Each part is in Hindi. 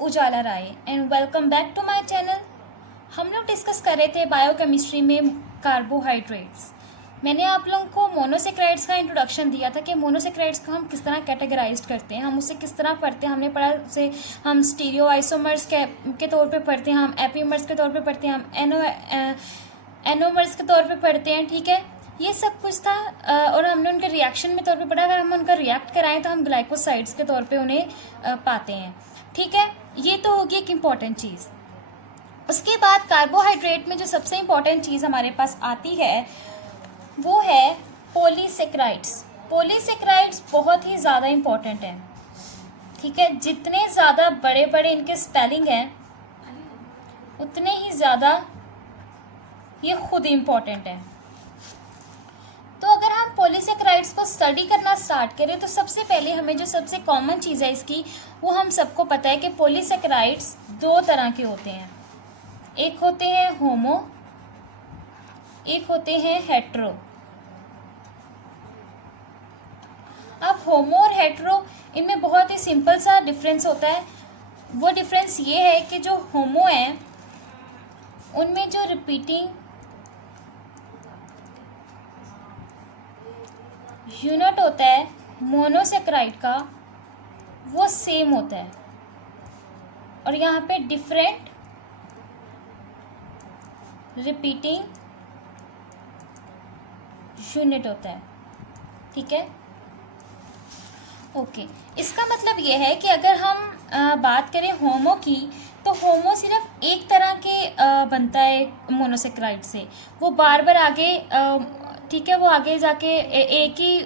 Ujala Rai and welcome back to my channel. हम लोग डिस्कस कर रहे थे बायोकेमिस्ट्री में कार्बोहाइड्रेट्स। मैंने आप लोगों को मोनोसेक्राइड्स का इंट्रोडक्शन दिया था कि मोनोसेक्राइड्स को हम किस तरह कैटेगराइज करते हैं, हम उसे किस तरह पढ़ते हैं। हमने पढ़ा उसे हम स्टीरियो आइसोमर्स के तौर पे पढ़ते हैं, हम एपीमर्स के तौर पे पढ़ते हैं, हम एनोमर्स के तौर पे पढ़ते हैं। ठीक है, ये सब कुछ था और हमने उनके रिएक्शन में तौर पे पढ़ा। अगर हम उनका रिएक्ट कराएं तो हम ग्लाइकोसाइड्स के तौर पे उन्हें पाते हैं। ठीक है, ये तो होगी एक इम्पॉर्टेंट चीज़। उसके बाद कार्बोहाइड्रेट में जो सबसे इम्पॉर्टेंट चीज़ हमारे पास आती है वो है पॉलीसेक्राइड्स। पॉलीसेक्राइड्स बहुत ही ज़्यादा इम्पॉर्टेंट है। ठीक है, जितने ज़्यादा बड़े बड़े इनके स्पेलिंग हैं उतने ही ज़्यादा ये खुद इम्पॉर्टेंट है। तो अगर हम पॉलीसेक्राइड्स को स्टडी करना स्टार्ट करें तो सबसे पहले हमें जो सबसे कॉमन चीज़ है इसकी, वो हम सबको पता है कि पॉलीसेक्राइड्स दो तरह के होते हैं। एक होते हैं होमो, एक होते हैं हेट्रो। अब होमो और हेट्रो इनमें बहुत ही सिंपल सा डिफरेंस होता है। वो डिफरेंस ये है कि जो होमो है उनमें जो रिपीटिंग यूनिट होता है मोनोसेक्राइड का वो सेम होता है और यहाँ पे डिफरेंट रिपीटिंग यूनिट होता है। ठीक है, ओके। इसका मतलब ये है कि अगर हम बात करें होमो की तो होमो सिर्फ एक तरह के बनता है मोनोसेक्राइड से। वो बार बार आगे ठीक है, वो आगे जाके एक ही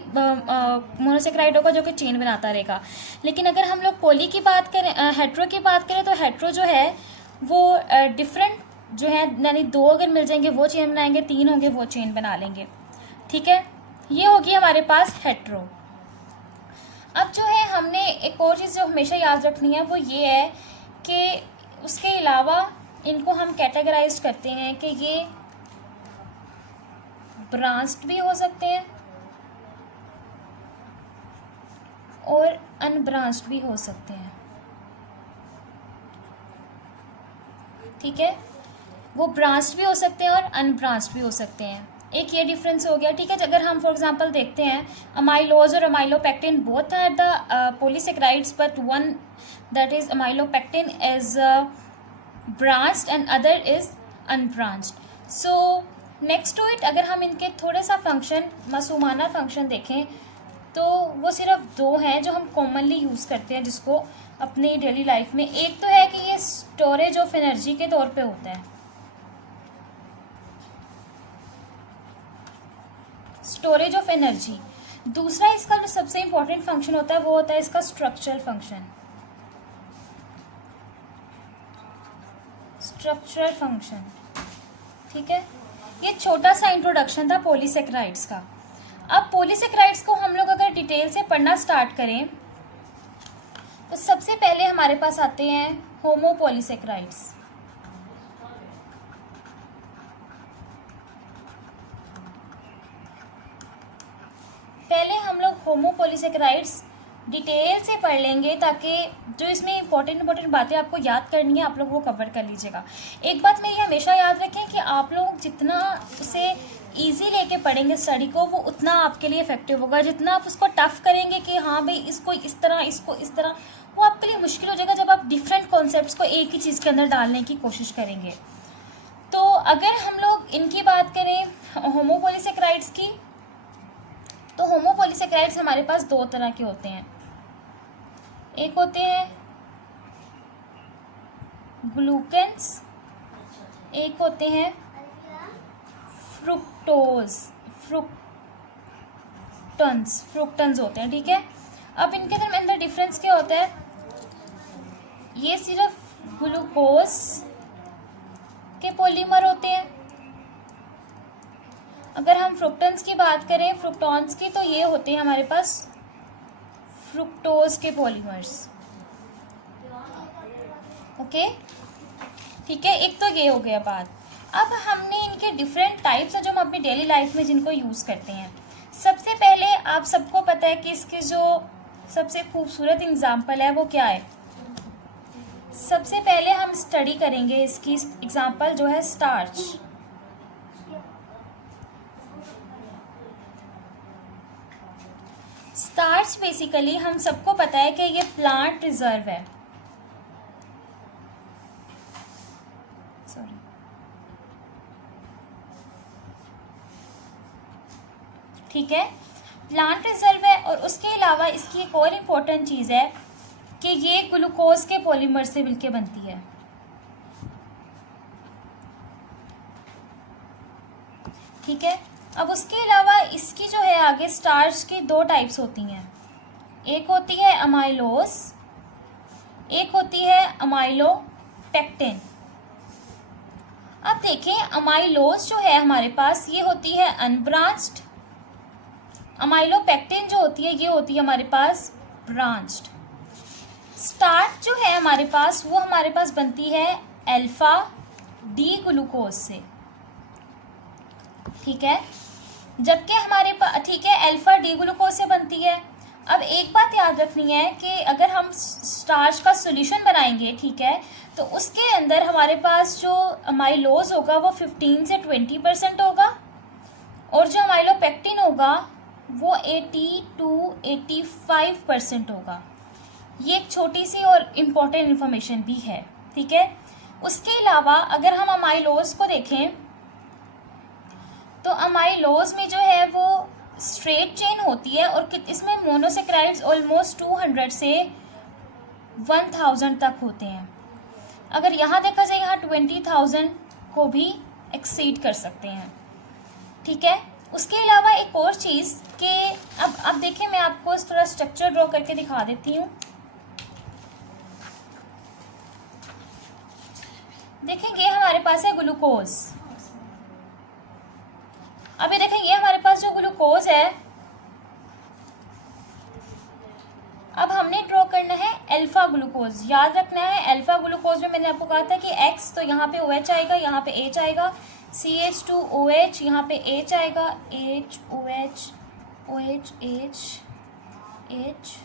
मोनोसेक्राइड होगा जो कि चेन बनाता रहेगा। लेकिन अगर हम लोग पॉली की बात करें, हेट्रो की बात करें, तो हेट्रो जो है वो डिफरेंट जो है, यानी दो अगर मिल जाएंगे वो चेन बनाएंगे, तीन होंगे वो चेन बना लेंगे। ठीक है, ये होगी हमारे पास हेट्रो। अब जो है हमने एक और चीज़ जो हमेशा याद रखनी है वो ये है कि उसके अलावा इनको हम कैटेगराइज करते हैं कि ये ब्रांच्ड भी हो सकते हैं और अनब्रांच्ड भी हो सकते हैं। ठीक है, वो ब्रांच्ड भी हो सकते हैं और अनब्रांच्ड भी हो सकते हैं। एक ये डिफरेंस हो गया। ठीक है, अगर हम फॉर एग्जांपल देखते हैं अमाइलोज और amylopectin both are the polysaccharides but one that is amylopectin is branched and other is unbranched. So next to it, अगर हम इनके थोड़ा सा फंक्शन, मासूमाना फंक्शन देखें तो वो सिर्फ दो हैं जो हम कॉमनली यूज़ करते हैं जिसको अपनी डेली लाइफ में। एक तो है कि ये स्टोरेज ऑफ एनर्जी के तौर पे होता है, स्टोरेज ऑफ एनर्जी। दूसरा इसका जो सबसे इंपॉर्टेंट फंक्शन होता है वो होता है इसका स्ट्रक्चरल फंक्शन। स्ट्रक्चरल फंक्शन, ठीक है। ये छोटा सा इंट्रोडक्शन था पॉलीसेक्राइड्स का। अब पॉलीसेक्राइड्स को हम लोग अगर डिटेल से पढ़ना स्टार्ट करें तो सबसे पहले हमारे पास आते हैं होमोपॉलीसेक्राइड्स। पहले हम लोग होमोपॉलीसेक्राइड्स डिटेल से पढ़ लेंगे ताकि जो इसमें इंपॉर्टेंट बातें आपको याद करनी है आप लोग वो कवर कर लीजिएगा। एक बात मेरी हमेशा याद रखें कि आप लोग जितना उसे इजी लेके पढ़ेंगे स्टडी को वो उतना आपके लिए इफेक्टिव होगा। जितना आप उसको टफ करेंगे कि हाँ भाई इसको इस तरह, इसको इस तरह, वो आपके लिए मुश्किल हो जाएगा जब आप डिफरेंट कॉन्सेप्ट्स को एक ही चीज़ के अंदर डालने की कोशिश करेंगे। तो अगर हम लोग इनकी बात करें होमोपॉलीसेक्राइड्स की, तो होमोपॉलीसेक्राइड्स हमारे पास दो तरह के होते हैं। एक होते हैं ग्लूकेंस, एक होते हैं फ्रुक्टन्स होते हैं। ठीक है, अब इनके अंदर डिफरेंस क्या होता है, ये सिर्फ ग्लूकोज के पॉलीमर होते हैं। अगर हम फ्रुक्टन्स की बात करें, फ्रुक्टॉन्स की, तो ये होते हैं हमारे पास फ्रुक्टोज के पॉलीमर्स। ओके, ठीक है, एक तो ये हो गया बात। अब हमने इनके डिफरेंट टाइप्स है जो हम अपनी डेली लाइफ में जिनको यूज़ करते हैं। सबसे पहले आप सबको पता है कि इसके जो सबसे खूबसूरत एग्जाम्पल है वो क्या है, सबसे पहले हम स्टडी करेंगे इसकी एग्जांपल जो है स्टार्च। स्टार्च बेसिकली हम सबको पता है कि ये प्लांट रिजर्व है, सॉरी, ठीक है, प्लांट रिजर्व है। और उसके अलावा इसकी एक और इम्पोर्टेंट चीज़ है कि ये ग्लूकोज के पॉलीमर से मिलके बनती है, ठीक है। अब उसके अलावा इसकी जो है आगे स्टार्च की दो टाइप्स होती हैं, एक होती है अमाइलोज, एक होती है अमाइलोपेक्टिन। अब देखें अमाइलोज जो है हमारे पास ये होती है अनब्रांच्ड, अमाइलोपेक्टिन जो होती है ये होती है हमारे पास ब्रांच्ड। स्टार्च जो है हमारे पास वो हमारे पास बनती है अल्फा डी ग्लूकोज से, ठीक है, जबकि हमारे पास, ठीक है, अल्फा डी ग्लूकोज से बनती है। अब एक बात याद रखनी है कि अगर हम स्टार्च का सॉल्यूशन बनाएंगे, ठीक है, तो उसके अंदर हमारे पास जो अमाइलोज होगा वो 15 से 20% होगा और जो अमाइलोपेक्टिन होगा वो 80 to 85% होगा। ये एक छोटी सी और इम्पॉर्टेंट इन्फॉर्मेशन भी है, ठीक है। उसके अलावा अगर हम अमाइलोज को देखें तो अमाइलोज में जो है वो स्ट्रेट चेन होती है और इसमें मोनोसेक्राइड्स ऑलमोस्ट 200 से 1000 तक होते हैं। अगर यहाँ देखा जाए यहाँ 20,000 को भी एक्सीड कर सकते हैं, ठीक है। उसके अलावा एक और चीज़ कि अब देखिए मैं आपको इस थोड़ा स्ट्रक्चर ड्रॉ करके दिखा देती हूँ। देखें ये हमारे पास है ग्लूकोज, अब ये देखें ये हमारे पास जो ग्लूकोज है, अब हमने ड्रॉ करना है अल्फा ग्लूकोज। याद रखना है अल्फा ग्लूकोज में मैंने आपको कहा था कि X, तो यहाँ पे OH आएगा, यहाँ पे H आएगा, CH2OH, यहाँ पे H आएगा, H OH OH H H,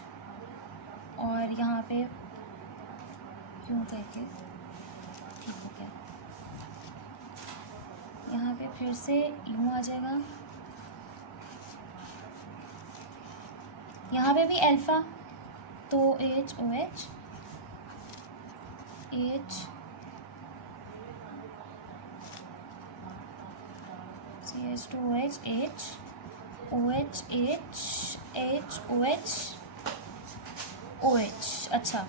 और यहाँ पे यूँ करके, ठीक हो गया, यहाँ पे फिर से यूँ आ जाएगा, यहाँ पे भी अल्फा, तो H OH H CH2OH H OH H H OH OH। अच्छा,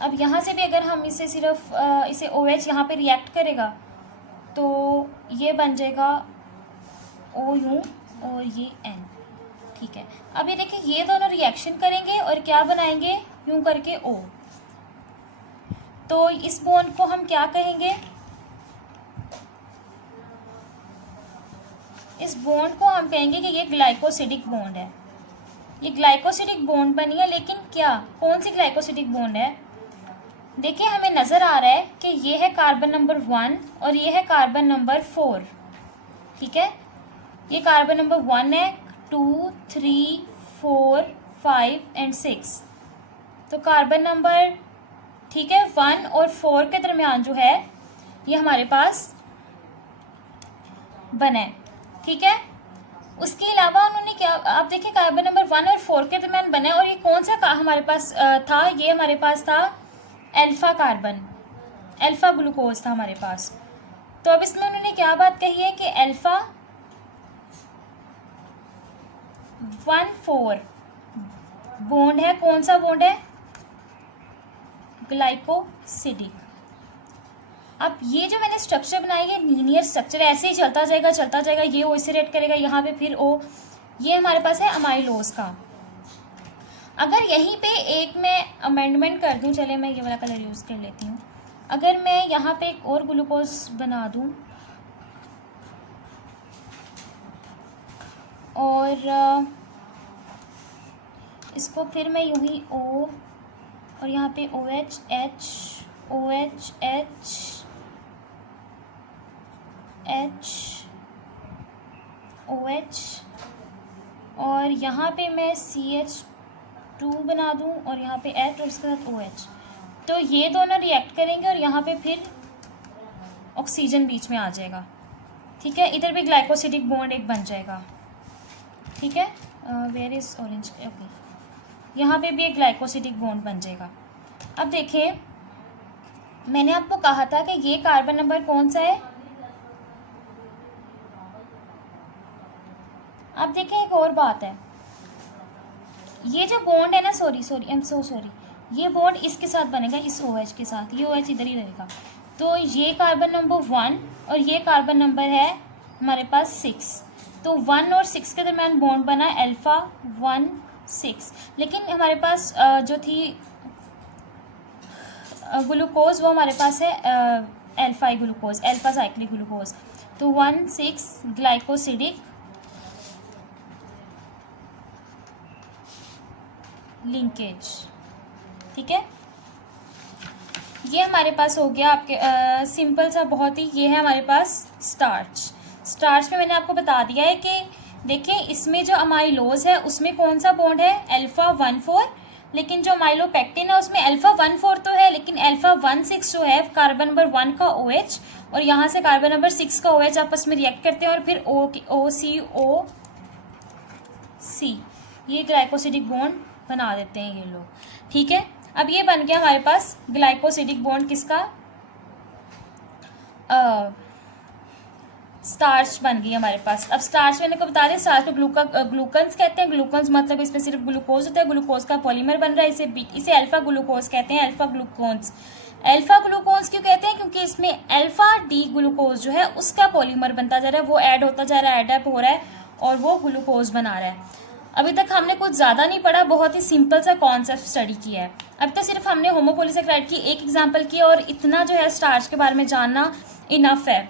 अब यहाँ से भी अगर हम इसे सिर्फ इसे OH यहाँ पे रिएक्ट करेगा तो ये बन जाएगा OU और ये N, ठीक है। अब ये देखिए ये दोनों रिएक्शन करेंगे और क्या बनाएंगे, यूं करके O। तो इस बॉन्ड को हम क्या कहेंगे, इस बॉन्ड को हम कहेंगे कि ये ग्लाइकोसिडिक बॉन्ड है। ये ग्लाइकोसिडिक बॉन्ड बनी है, लेकिन क्या, कौन सी ग्लाइकोसिडिक बॉन्ड है, देखिए हमें नज़र आ रहा है कि ये है कार्बन नंबर 1 और ये है कार्बन नंबर 4, ठीक है। ये कार्बन नंबर 1 है, 2 3 4 5 एंड 6, तो कार्बन नंबर, ठीक है, 1 और 4 के दरमियान जो है ये हमारे पास बना है, ठीक है। उसके अलावा उन्होंने क्या, आप देखिए कार्बन नंबर 1 और 4 के दरमियान बना है, और ये कौन सा हमारे पास था, ये हमारे पास था अल्फा कार्बन, अल्फा ग्लूकोज था हमारे पास। तो अब इसमें उन्होंने क्या बात कही है कि अल्फा 1,4 बॉन्ड है, कौन सा बॉन्ड है, ग्लाइकोसिडिक। अब ये जो मैंने स्ट्रक्चर बनाया है लीनियर स्ट्रक्चर, ऐसे ही चलता जाएगा, ये O से रेट करेगा, यहाँ पे फिर O, ये हमारे पास है अमाइलोज का। अगर यहीं पे एक मैं अमेंडमेंट कर दूं, चले मैं ये वाला कलर यूज़ कर लेती हूँ, अगर मैं यहाँ पे एक और ग्लूकोज बना दूं और इसको फिर मैं यूं ही O और यहाँ पे OH H OH H H OH और यहाँ पे मैं CH2 बना दूं और यहाँ पे H और उसके साथ OH, तो ये दोनों रिएक्ट करेंगे और यहाँ पे फिर ऑक्सीजन बीच में आ जाएगा, ठीक है। इधर भी ग्लाइकोसिडिक बॉन्ड एक बन जाएगा, ठीक है। वेयर इज ऑरेंज, ओके, यहाँ पे भी एक ग्लाइकोसिडिक बॉन्ड बन जाएगा। अब देखिए, मैंने आपको कहा था कि ये कार्बन नंबर कौन सा है। अब देखें एक और बात है, ये जो बॉन्ड है ना, sorry I am so sorry, ये बॉन्ड इसके साथ बनेगा, इस OH के साथ, ये OH इधर ही रहेगा। तो ये कार्बन नंबर 1 और ये कार्बन नंबर है हमारे पास 6, तो 1 और 6 के दरम्यान बॉन्ड बना अल्फा 1 6। लेकिन हमारे पास जो थी ग्लूकोज, वो हमारे पास है alpha glucose, alpha cyclic glucose. तो 1 6 ग्लाइकोसिडिक लिंकेज, ठीक है। ये हमारे पास हो गया आपके सिंपल सा बहुत ही। ये है हमारे पास स्टार्च। स्टार्च में मैंने आपको बता दिया है कि देखिए, इसमें जो अमाइलोज है उसमें कौन सा बॉन्ड है, अल्फा 1 4, लेकिन जो माइलोपेक्टिन है उसमें अल्फा 1 4 तो है, लेकिन अल्फा 1 6 जो है कार्बन नंबर 1 का OH और यहाँ से कार्बन नंबर 6 का OH आपस में रिएक्ट करते हैं और फिर OCOC, ये ग्लाइकोसिडिक बॉन्ड बना देते हैं ये लोग, ठीक है। अब ये बन गया हमारे पास ग्लाइकोसिडिक बॉन्ड किसका, स्टार्च बन गई हमारे पास। अब स्टार्च मैंने को बता दिया, स्टार्च को ग्लूकन्स कहते हैं। ग्लूकन्स मतलब इसमें सिर्फ ग्लूकोज होता है, ग्लूकोज का पॉलीमर बन रहा है, इसे अल्फा ग्लूकोज कहते हैं, अल्फा ग्लूकोन्स। अल्फा ग्लूकोन्स क्यों कहते हैं, क्योंकि इसमें अल्फा डी ग्लूकोज जो है उसका पॉलीमर बनता जा रहा है, वो ऐड होता जा रहा है, एडअप हो रहा है और वो ग्लूकोज बना रहा है। अभी तक हमने कुछ ज़्यादा नहीं पढ़ा, बहुत ही सिंपल सा कॉन्सेप्ट स्टडी किया है। अब तक सिर्फ हमने होमोपोलीसेक्राइड की एक एग्जाम्पल की और इतना जो है स्टार्च के बारे में जानना इनफ है।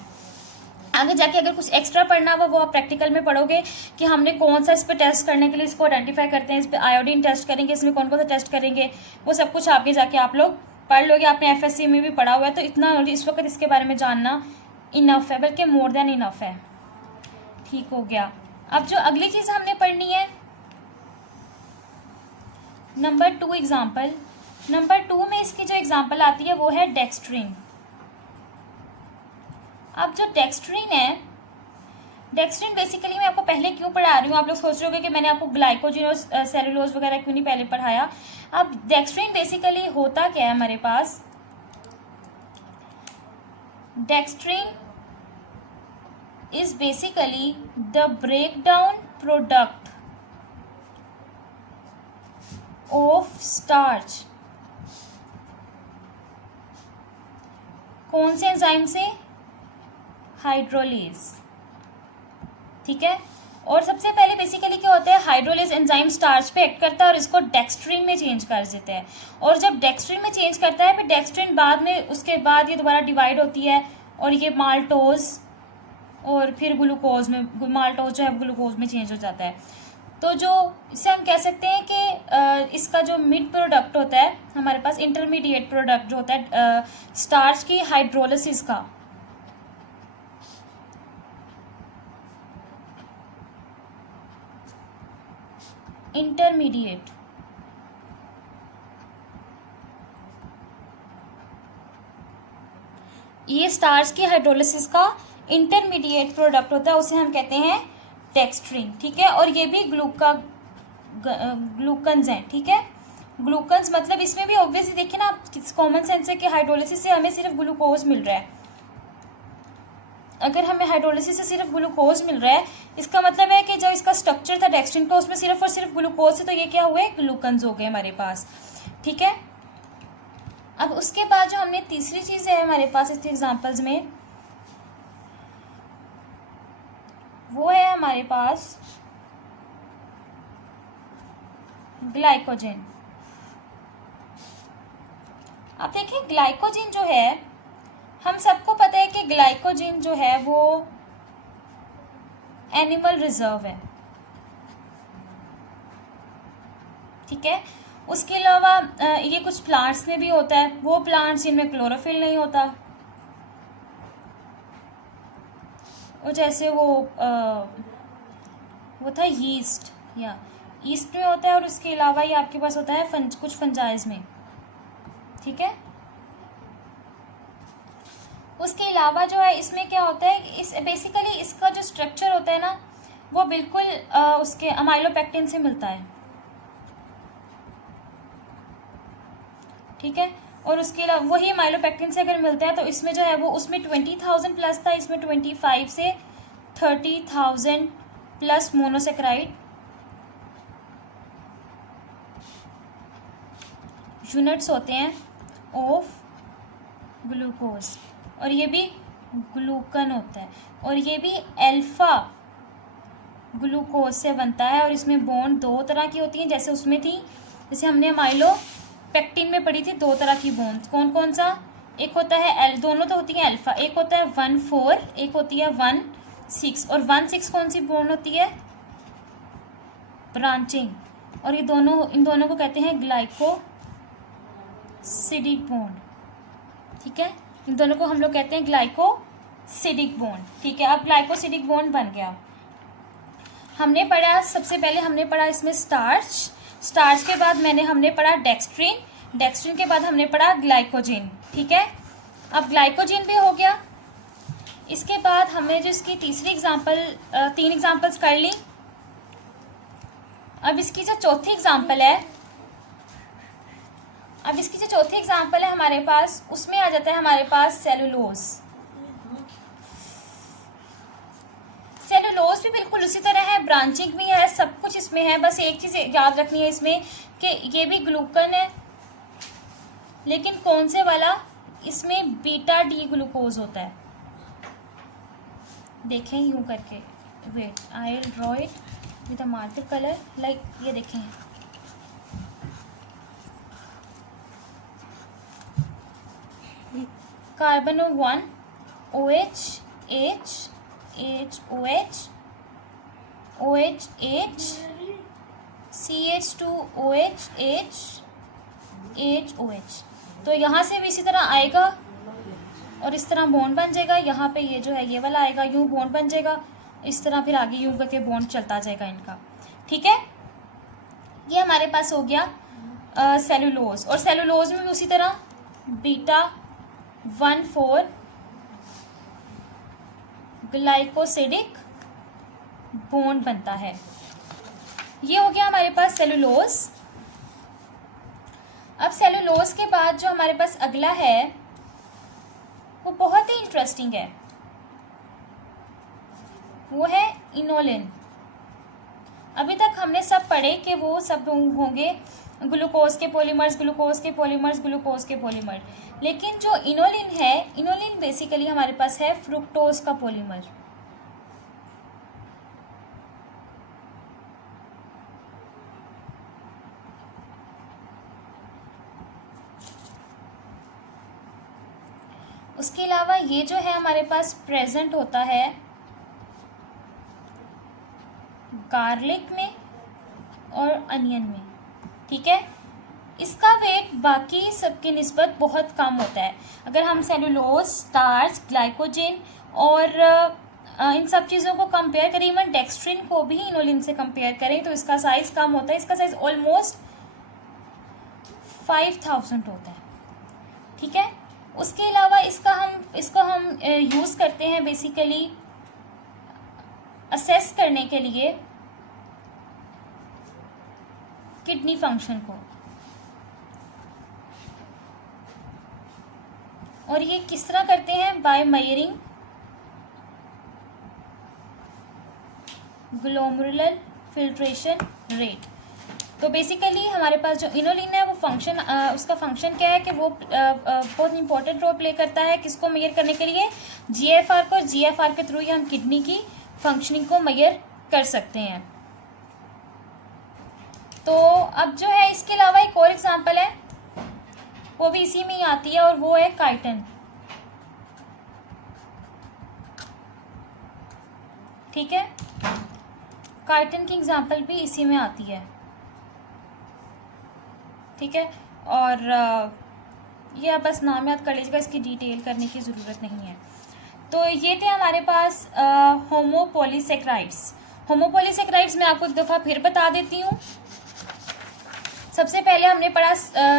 आगे जाके अगर कुछ एक्स्ट्रा पढ़ना हुआ वो आप प्रैक्टिकल में पढ़ोगे कि हमने कौन सा इस पर टेस्ट करने के लिए इसको आइडेंटिफाई करते हैं, इस पर आयोडीन टेस्ट करेंगे, इसमें कौन कौन सा टेस्ट करेंगे, वो सब कुछ आगे जाके आप लोग पढ़ लोगे। आपने FSC में भी पढ़ा हुआ है, तो इतना इस वक्त इसके बारे में जानना इनफ है, बल्कि मोर देन इनफ है, ठीक हो गया। अब जो अगली चीज़ हमने पढ़नी है, नंबर 2 एग्जाम्पल। नंबर 2 में इसकी जो एग्जाम्पल आती है वो है डेक्स्ट्रीन। अब जो डेक्स्ट्रीन है, डेक्स्ट्रीन बेसिकली मैं आपको पहले क्यों पढ़ा रही हूँ, आप लोग सोच रहे होगे कि मैंने आपको ग्लाइकोजन और सेलुलोज वगैरह क्यों नहीं पहले पढ़ाया। अब डेक्स्ट्रीन बेसिकली होता क्या है हमारे पास, dextrin is basically the breakdown product of starch. कौन से एंजाइम से, हाइड्रोलेज, ठीक है। और सबसे पहले बेसिकली क्या होता है, हाइड्रोलेज एंजाइम स्टार्च पे एक्ट करता है और इसको डेक्स्ट्रीन में चेंज कर देते हैं। और जब डेक्स्ट्रीन में चेंज करता है, फिर डेक्स्ट्रीन बाद में उसके बाद ये दोबारा डिवाइड होती है और ये माल्टोज और फिर ग्लूकोज में, माल्टोज जो है ग्लूकोज में चेंज हो जाता है। तो जो इससे हम कह सकते हैं कि इसका जो मिड प्रोडक्ट होता है हमारे पास, इंटरमीडिएट प्रोडक्ट जो होता है स्टार्च की हाइड्रोलिसिस का, इंटरमीडिएट, ये स्टार्च की हाइड्रोलिसिस का इंटरमीडिएट प्रोडक्ट होता है, उसे हम कहते हैं डेक्स्ट्रीन, ठीक है। और ये भी ग्लूकन्स हैं, ठीक है। ग्लूकन्स मतलब इसमें भी ऑब्वियसली देखिए ना, कॉमन सेंस है कि हाइड्रोलिसिस से हमें सिर्फ ग्लूकोज मिल रहा है। अगर हमें हाइड्रोलिसिस से सिर्फ ग्लूकोज मिल रहा है, इसका मतलब है कि जो इसका स्ट्रक्चर था डेक्स्ट्रीन का, उसमें सिर्फ और सिर्फ ग्लूकोज से, तो ये क्या हुए, ग्लूकन्स हो गए हमारे पास, ठीक है। अब उसके बाद जो हमने तीसरी चीज़ है हमारे पास इस एग्जाम्पल्स में, वो है हमारे पास ग्लाइकोजन। अब देखिए, ग्लाइकोजन जो है, हम सबको पता है कि ग्लाइकोजन जो है वो एनिमल रिजर्व है, ठीक है। उसके अलावा ये कुछ प्लांट्स में भी होता है, वो प्लांट्स जिनमें क्लोरोफिल नहीं होता, वो जैसे वो था यीस्ट, या ईस्ट में होता है, और उसके अलावा ये आपके पास होता है कुछ फंजाइज में, ठीक है। उसके अलावा जो है इसमें क्या होता है, इस बेसिकली इसका जो स्ट्रक्चर होता है ना वो बिल्कुल उसके अमाइलोपेक्टिन से मिलता है, ठीक है। और उसके अलावा वही अमाइलोपेक्टिन से अगर मिलता है तो इसमें जो है वो उसमें 20,000 प्लस था, इसमें 25 से 30,000 प्लस मोनोसेक्राइड यूनिट्स होते हैं ऑफ ग्लूकोज, और ये भी ग्लूकन होता है, और ये भी अल्फा ग्लूकोज से बनता है। और इसमें बॉन्ड दो तरह की होती हैं, जैसे उसमें थी, जैसे हमने अमाइलोपेक्टिन में पढ़ी थी, दो तरह की बॉन्ड। कौन कौन सा? एक होता है दोनों तो होती है अल्फा, एक होता है 1,4, एक होती है 1,6। और 1,6 कौन सी बॉन्ड होती है? ब्रांचिंग। और ये दोनों, इन दोनों को कहते हैं ग्लाइकोसिडिक बॉन्ड, ठीक है। इन दोनों को हम लोग कहते हैं ग्लाइकोसिडिक बॉन्ड, ठीक है। अब ग्लाइकोसिडिक बॉन्ड बन गया। हमने पढ़ा, सबसे पहले हमने पढ़ा इसमें स्टार्च, स्टार्च के बाद हमने पढ़ा डेक्स्ट्रिन, डेक्स्ट्रिन के बाद हमने पढ़ा ग्लाइकोजेन, ठीक है। अब ग्लाइकोजेन भी हो गया। इसके बाद हमने जो इसकी तीसरी एग्जाम्पल, 3 एग्जाम्पल्स कर ली। अब इसकी जो चौथी एग्जाम्पल है, हमारे पास, उसमें आ जाता है हमारे पास सेलुलोज। सेलुलोज भी बिल्कुल उसी तरह है, ब्रांचिंग भी है, सब कुछ इसमें है। बस एक चीज याद रखनी है इसमें कि ये भी ग्लूकन है, लेकिन कौन से वाला? इसमें बीटा डी ग्लूकोज होता है। देखें यूं करके, wait I will draw it with a marker colour, like ये देखें, carbon 1 OH H H OH OH H CH2 OH H H OH। तो यहाँ से भी इसी तरह आएगा और इस तरह बॉन्ड बन जाएगा। यहाँ पे ये जो है ये वाला आएगा, यूं बॉन्ड बन जाएगा, इस तरह फिर आगे यूं करके बॉन्ड चलता जाएगा इनका, ठीक है। ये हमारे पास हो गया सेलुलोज। और सेलुलोज में भी उसी तरह बीटा 1,4 ग्लाइकोसिडिक बॉन्ड बनता है। ये हो गया हमारे पास सेलुलोज। अब सेलुलोज के बाद जो हमारे पास अगला है वो बहुत ही इंटरेस्टिंग है, वो है इनोलिन। अभी तक हमने सब पढ़े कि वो सब होंगे ग्लूकोज के पॉलीमर्स, ग्लूकोज के पॉलीमर्स, ग्लूकोज के पॉलीमर। लेकिन जो इनोलिन है, इनोलिन बेसिकली हमारे पास है फ्रुक्टोज का पॉलीमर। उसके अलावा ये जो है हमारे पास प्रेजेंट होता है गार्लिक में और अनियन में, ठीक है। इसका वेट बाकी सबकी निस्बत बहुत कम होता है। अगर हम सेलुलोज, स्टार्च, ग्लाइकोजेन और इन सब चीज़ों को कंपेयर करें, इवन डेक्स्ट्रिन को भी इनोलिन से कंपेयर करें, तो इसका साइज कम होता है। इसका साइज ऑलमोस्ट 5,000 होता है, ठीक है। उसके अलावा इसको हम यूज़ करते हैं बेसिकली असेस करने के लिए किडनी फंक्शन को। और ये किस तरह करते हैं? By measuring glomerular filtration rate. तो बेसिकली हमारे पास जो इनोलिन है वो फंक्शन, उसका फंक्शन क्या है कि वो बहुत इंपॉर्टेंट रोल प्ले करता है किसको मेजर करने के लिए? GFR को। GFR के थ्रू ही हम किडनी की फंक्शनिंग को मेजर कर सकते हैं। तो अब जो है इसके अलावा एक और एग्जांपल है, वो भी इसी में ही आती है, और वो है काइटिन, ठीक है। काइटिन की एग्जांपल भी इसी में आती है, ठीक है। और ये आप बस नाम याद कर लीजिएगा, इसकी डिटेल करने की ज़रूरत नहीं है। तो ये थे हमारे पास होमोपॉलीसेक्राइड्स। होमोपॉलीसेक्राइड्स मैं आपको एक दफ़ा फिर बता देती हूँ। सबसे पहले हमने पढ़ा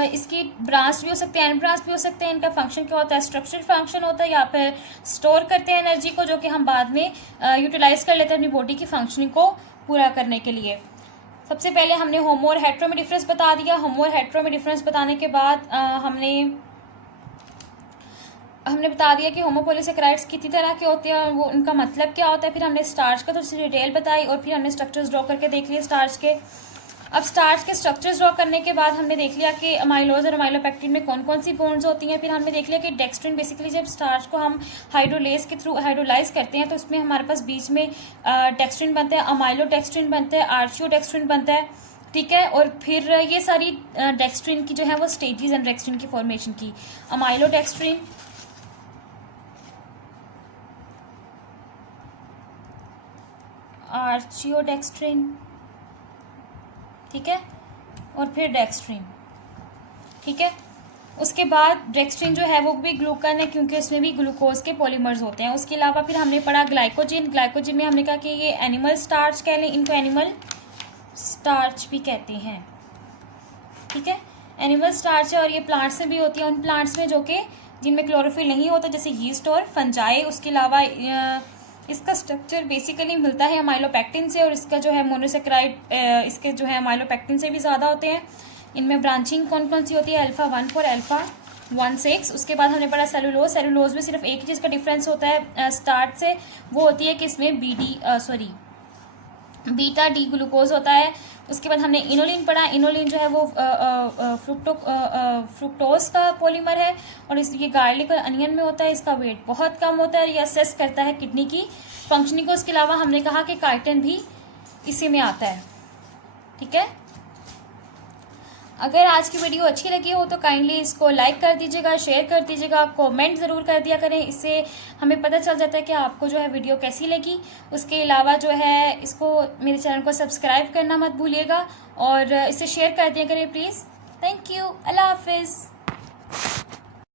इसकी ब्रांच भी हो सकते हैं, एंड ब्रांच भी हो सकते हैं। इनका फंक्शन क्या होता है, स्ट्रक्चरल फंक्शन होता है, या फिर स्टोर करते हैं एनर्जी को, जो कि हम बाद में यूटिलाइज कर लेते हैं अपनी बॉडी की फंक्शनिंग को पूरा करने के लिए। सबसे पहले हमने होमो और हेट्रो में डिफरेंस बता दिया। होमो और हेट्रो में डिफरेंस बताने के बाद हमने बता दिया कि होमोपोलिसेकेराइड्स कितनी तरह के होते हैं और वो उनका मतलब क्या होता है। फिर हमने स्टार्च का थोड़ी सी डिटेल बताई और फिर हमने स्ट्रक्चर्स ड्रॉ करके देख लिए स्टार्च के। अब स्टार्च के स्ट्रक्चर्स ड्रॉ करने के बाद हमने देख लिया कि अमाइलोज और अमाइलोपेक्टिन में कौन कौन सी बॉन्ड्स होती हैं। फिर हमने देख लिया कि डेक्स्ट्रिन, बेसिकली जब स्टार्च को हम हाइड्रोलेज के थ्रू हाइड्रोलाइज करते हैं तो उसमें हमारे पास बीच में डेक्स्ट्रिन बनता है, अमाइलोडेक्स्ट्रिन बनता है, आर्चियोडेक्स्ट्रिन बनता है, ठीक है। और फिर ये सारी डेक्स्ट्रिन की जो है वो स्टेजेस हैं डेक्स्ट्रिन की फॉर्मेशन की। अमाइलोडेक्स्ट्रिन, आर्चियोडेक्स्ट्रिन, ठीक है, और फिर डेक्स्ट्रिन, ठीक है। उसके बाद डेक्स्ट्रिन जो है वो भी ग्लूकन है क्योंकि इसमें भी ग्लूकोज के पॉलीमर्स होते हैं। उसके अलावा फिर हमने पढ़ा ग्लाइकोजिन। ग्लाइकोजिन में हमने कहा कि ये एनिमल स्टार्च कह लें, इनको एनिमल स्टार्च भी कहते हैं, ठीक है। एनिमल स्टार्च है और ये प्लांट्स में भी होती है, उन प्लांट्स में जो कि जिनमें क्लोरोफिल नहीं होता, जैसे यीस्ट और फंजाई। उसके अलावा इसका स्ट्रक्चर बेसिकली मिलता है अमाइलोपेक्टिन से और इसका जो है मोनोसेक्राइड इसके जो है अमाइलोपेक्टिन से भी ज़्यादा होते हैं। इनमें ब्रांचिंग कौन कौन सी होती है, अल्फा 1 4 अल्फा 1 6। उसके बाद हमने पढ़ा सेलुलोज। सेलुलोज में सिर्फ एक ही चीज़ का डिफरेंस होता है स्टार्च से, वो होती है कि इसमें बीटा डी ग्लूकोज होता है। उसके बाद हमने इनोलिन पढ़ा। इनोलिन जो है वो फ्रुक्टोज का पॉलीमर है और ये गार्लिक और अनियन में होता है। इसका वेट बहुत कम होता है, ये असेस करता है किडनी की फंक्शनिंग को। उसके अलावा हमने कहा कि काइटिन भी इसी में आता है, ठीक है। अगर आज की वीडियो अच्छी लगी हो तो काइंडली इसको लाइक कर दीजिएगा, शेयर कर दीजिएगा, कमेंट ज़रूर कर दिया करें। इससे हमें पता चल जाता है कि आपको जो है वीडियो कैसी लगी। उसके अलावा जो है इसको मेरे चैनल को सब्सक्राइब करना मत भूलिएगा और इसे शेयर कर दिया करें प्लीज़। Thank you. अल्लाह हाफिज़।